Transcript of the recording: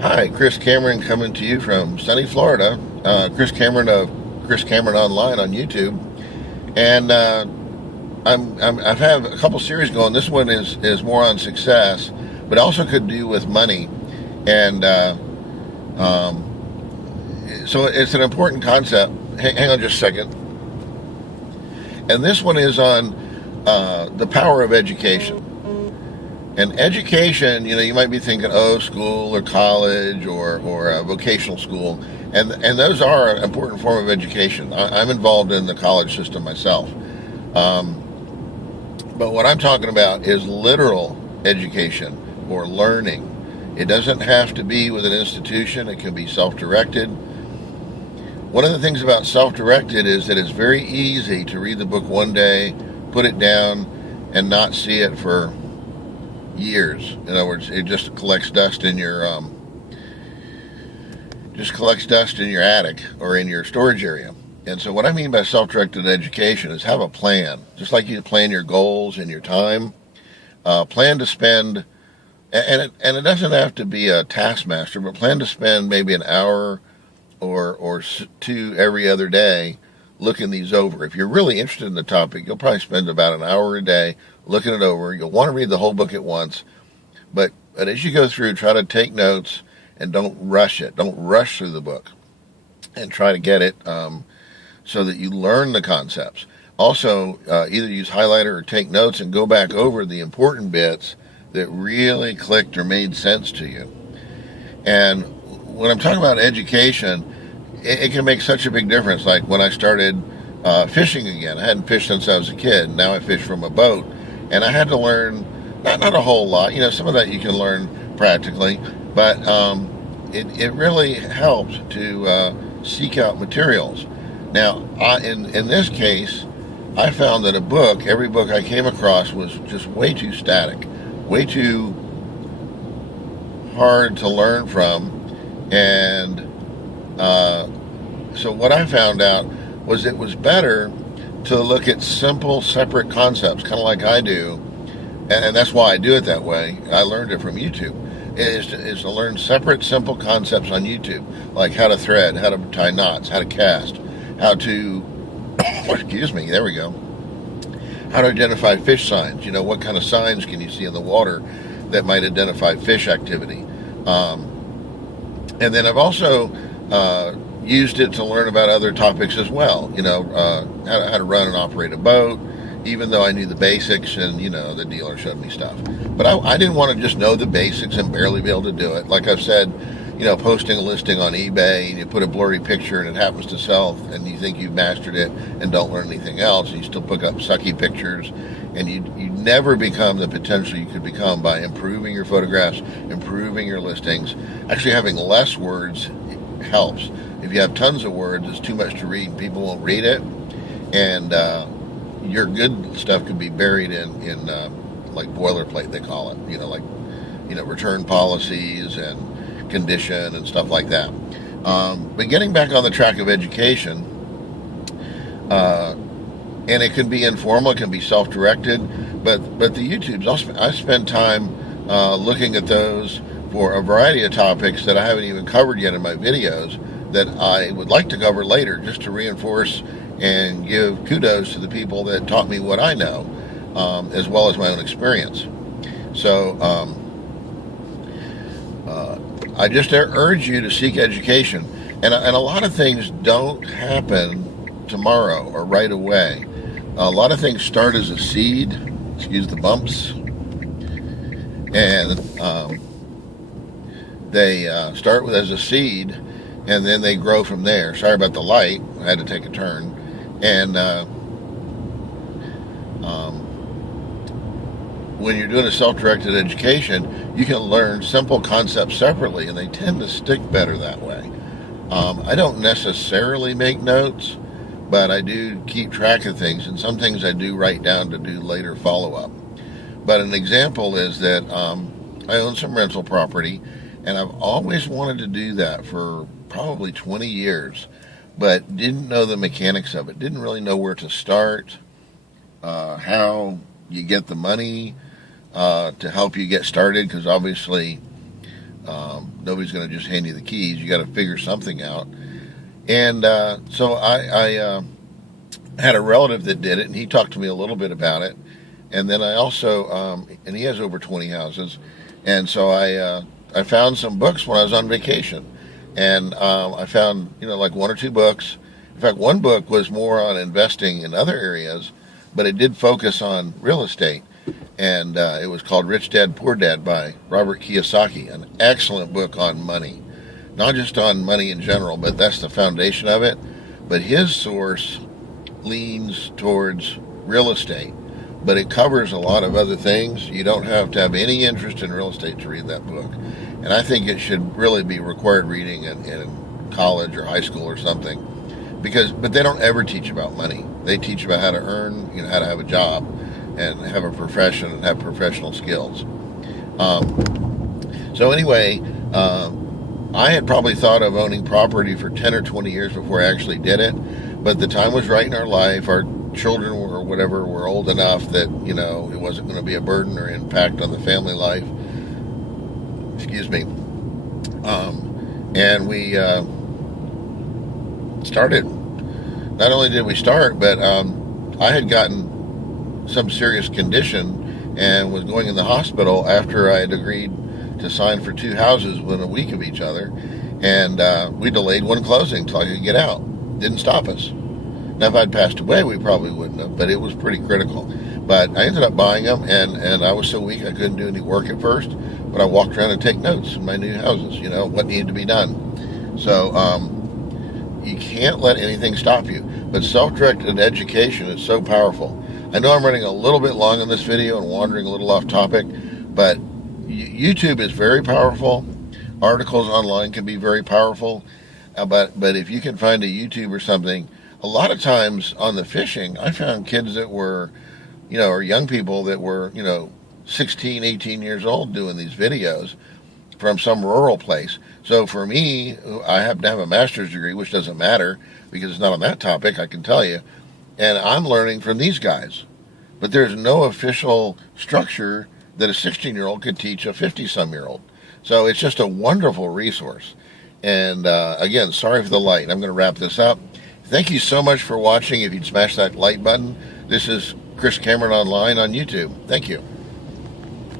Hi, Chris Cameron coming to you from sunny Florida. Chris Cameron of Chris Cameron Online on YouTube, and I've had a couple series going. This one is more on success, but also could do with money, and so it's an important concept. Hang on just a second. And this one is on the power of education. And education, you might be thinking, oh, school or college or vocational school, and those are an important form of education. I'm involved in the college system myself, but what I'm talking about is literal education or learning. It doesn't have to be with an institution. It can be self-directed. One of the things about self-directed is that it's very easy to read the book one day, put it down, and not see it for years. In other words, it just collects dust in your attic or in your storage area. And so what I mean by self-directed education is have a plan. Just like you plan your goals and your time, plan to spend, and it doesn't have to be a taskmaster, but plan to spend maybe an hour or two every other day looking these over. If you're really interested in the topic, you'll probably spend about an hour a day looking it over. You'll want to read the whole book at once, but as you go through, try to take notes and don't rush it. Don't rush through the book, and try to get it so that you learn the concepts. Also, either use highlighter or take notes and go back over the important bits that really clicked or made sense to you. And when I'm talking about education, it can make such a big difference. Like when I started fishing again, I hadn't fished since I was a kid. Now I fish from a boat, and I had to learn not a whole lot. Some of that you can learn practically, but it really helped to seek out materials. Now, in this case, I found that every book I came across was just way too static, way too hard to learn from, and so what I found out was it was better to look at simple, separate concepts, kind of like I do, and that's why I do it that way. I learned it from YouTube. Is to learn separate, simple concepts on YouTube, like how to thread, how to tie knots, how to cast, how to, excuse me, there we go, how to identify fish signs. What kind of signs can you see in the water that might identify fish activity? And then I've also used it to learn about other topics as well. How to run and operate a boat, even though I knew the basics, and the dealer showed me stuff. But I didn't want to just know the basics and barely be able to do it. Like I've said, posting a listing on eBay and you put a blurry picture and it happens to sell, and you think you've mastered it and don't learn anything else, and you still pick up sucky pictures, and you never become the potential you could become by improving your photographs, improving your listings. Actually, having less words helps. If you have tons of words, it's too much to read. People won't read it, and your good stuff could be buried in like boilerplate, they call it. Return policies and condition and stuff like that. But getting back on the track of education, and it can be informal, it can be self-directed, but the YouTubes, I spend time looking at those for a variety of topics that I haven't even covered yet in my videos that I would like to cover later, just to reinforce and give kudos to the people that taught me what I know, as well as my own experience. So I just urge you to seek education. And a lot of things don't happen tomorrow or right away. A lot of things start as a seed, excuse the bumps, and they start as a seed, and then they grow from there. Sorry about the light. I had to take a turn. And when you're doing a self-directed education, you can learn simple concepts separately, and they tend to stick better that way. I don't necessarily make notes, but I do keep track of things, and some things I do write down to do later follow-up. But an example is that I own some rental property, and I've always wanted to do that for probably 20 years, but didn't know the mechanics of it, didn't really know where to start, how you get the money to help you get started, because obviously Nobody's going to just hand you the keys. You got to figure something out. And so I had a relative that did it, and he talked to me a little bit about it. And then I also, and he has over 20 houses, and so I found some books when I was on vacation, and I found, like 1 or 2 books. In fact, one book was more on investing in other areas, but it did focus on real estate, and it was called Rich Dad, Poor Dad by Robert Kiyosaki, an excellent book on money. Not just on money in general, but that's the foundation of it. But his source leans towards real estate, but it covers a lot of other things. You don't have to have any interest in real estate to read that book. And I think it should really be required reading in college or high school or something. But they don't ever teach about money. They teach about how to earn, how to have a job and have a profession and have professional skills. So anyway, I had probably thought of owning property for 10 or 20 years before I actually did it. But the time was right in our life. Our children were old enough that, it wasn't going to be a burden or impact on the family life. Excuse me. And we started. Not only did we start, but I had gotten some serious condition and was going in the hospital after I had agreed to sign for 2 houses within a week of each other. And we delayed one closing until I could get out. Didn't stop us. Now, if I'd passed away, we probably wouldn't have, but it was pretty critical. But I ended up buying them, and I was so weak I couldn't do any work at first, but I walked around and take notes in my new houses, what needed to be done. So you can't let anything stop you. But self-directed education is so powerful. I know I'm running a little bit long on this video and wandering a little off topic, but YouTube is very powerful. Articles online can be very powerful. But if you can find a YouTube or something, a lot of times on the fishing, I found kids that were, or young people that were, 16, 18 years old doing these videos from some rural place. So for me, I happen to have a master's degree, which doesn't matter because it's not on that topic, I can tell you. And I'm learning from these guys. But there's no official structure that a 16-year-old could teach a 50-some-year-old. So it's just a wonderful resource. And again, sorry for the light. I'm going to wrap this up. Thank you so much for watching. If you'd smash that like button. This is Chris Cameron Online on YouTube. Thank you.